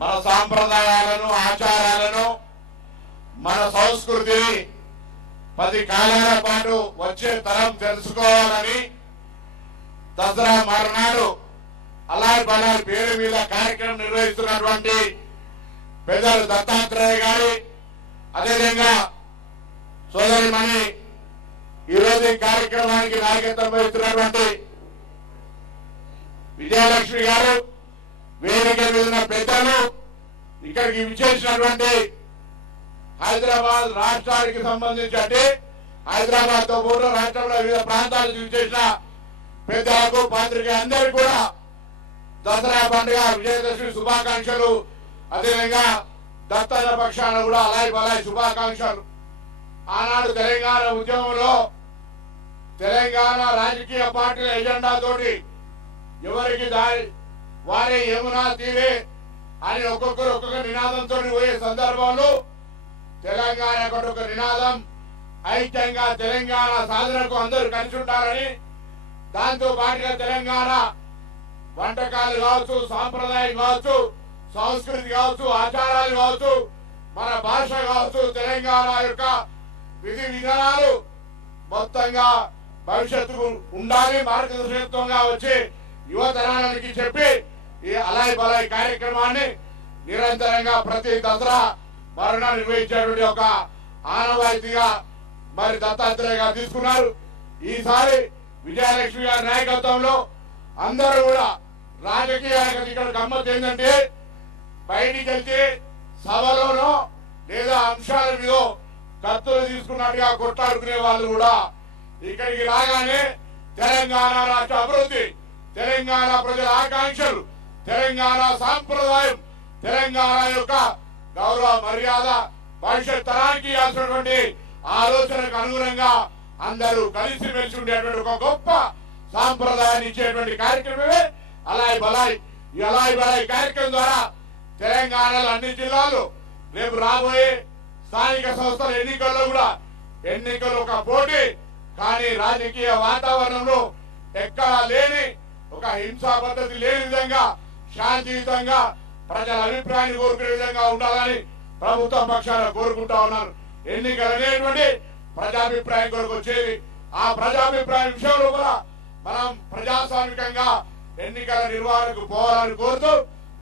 మన సాంప్రదాయాలను ఆచారాలను మన సంస్కృతిని 10 కాలాల పాటు వచ్చే తరం తెలుసుకోవాలని దసరా మరునాడు అలాయ్ బలాయ్ పేరు మీద కార్యక్రమం నిర్వహిస్తున్నటువంటి పెద్దలు దత్తాత్రేయ గారి అదేవిధంగా సోదరిమణి ఈరోజు ఈ కార్యక్రమానికి నాయకత్వం వహిస్తున్నటువంటి విజయలక్ష్మి గారు, వేదిక మీద ఉన్న పెద్దలు, ఇక్కడికి విచ్చేసినటువంటి హైదరాబాద్ రాష్ట్రానికి సంబంధించి అంటే హైదరాబాద్ తో పాటు రాష్ట్రంలో వివిధ ప్రాంతాలకు విచ్చేసిన పెద్దలకు పాత్రికేయులకు అందరికీ కూడా దసరా పండుగ విజయదశమి శుభాకాంక్షలు. అదేవిధంగా దత్తల పక్షాన కూడా అలాయ్ బలాయ్ శుభాకాంక్షలు. ఆనాడు తెలంగాణ ఉద్యమంలో తెలంగాణ రాజకీయ పార్టీల ఎజెండా తోటి ఎవరికి దారి వారే యమునా తీరే అని ఒక్కొక్కరు ఒక్కొక్క నినాదంతో పోయే సందర్భంలో తెలంగాణ ఒక నినాదం ఐక్యంగా తెలంగాణ సాధనకు అందరూ కలిసి ఉండాలని, దాంతో పాటుగా తెలంగాణ వంటకాలు కావచ్చు, సాంప్రదాయం కావచ్చు, సంస్కృతి కావచ్చు, ఆచారాలు కావచ్చు, మన భాష కావచ్చు, తెలంగాణ యొక్క విధి విధానాలు మొత్తంగా భవిష్యత్తుకు ఉండాలి, మార్గదర్శకత్వంగా వచ్చి యువతరానికి చెప్పి ఈ అలాయ్ బలాయ్ కార్యక్రమాన్ని నిరంతరంగా ప్రతి దసరా మరునాడు నిర్వహించేటువంటి ఒక ఆనవాయితీగా మరి దత్తాత్రేయ గారు తీసుకున్నారు. ఈసారి విజయలక్ష్మి గారి నాయకత్వంలో అందరూ కూడా రాజకీయాలకు ఇక్కడ గమ్మత్ ఏంటంటే బయటికి వెళ్తే సభలోనో లేదా అంశాల మీద కత్తులు తీసుకున్నట్టుగా కొట్లాడుకునే వాళ్ళు కూడా ఇక్కడికి రాగానే తెలంగాణ రాష్ట్ర అభివృద్ధి, తెలంగాణ ప్రజల ఆకాంక్షలు, తెలంగాణ సాంప్రదాయం, తెలంగాణ యొక్క గౌరవ మర్యాద భవిష్యత్ తరానికి ఇవ్వాల్సినటువంటి ఆలోచనకు అనుగుణంగా అందరూ కలిసి మెలిసి ఉండేటువంటి ఒక గొప్ప సాంప్రదాయాన్ని ఇచ్చేటువంటి కార్యక్రమమే అలాయ్ బలాయ్. ఈ అలాయ్ బలాయ్ కార్యక్రమం ద్వారా తెలంగాణలో అన్ని జిల్లాలు రేపు రాబోయే స్థానిక సంస్థల ఎన్నికల్లో కూడా ఎన్నికలు ఒక పోటీ, కానీ రాజకీయ వాతావరణంలో ఎక్కడా లేని ఒక హింసా పద్ధతి లేని విధంగా శాంతియుతంగా ప్రజల అభిప్రాయాన్ని కోరుకునే విధంగా ఉండాలని ప్రభుత్వం పక్షాన కోరుకుంటా ఉన్నారు. ఎన్నికలు అనేటువంటి ప్రజాభిప్రాయం కొరకు వచ్చేది. ఆ ప్రజాభిప్రాయం విషయంలో కూడా మనం ప్రజాస్వామికంగా ఎన్నికల నిర్వహణకు పోవాలని కోరుతూ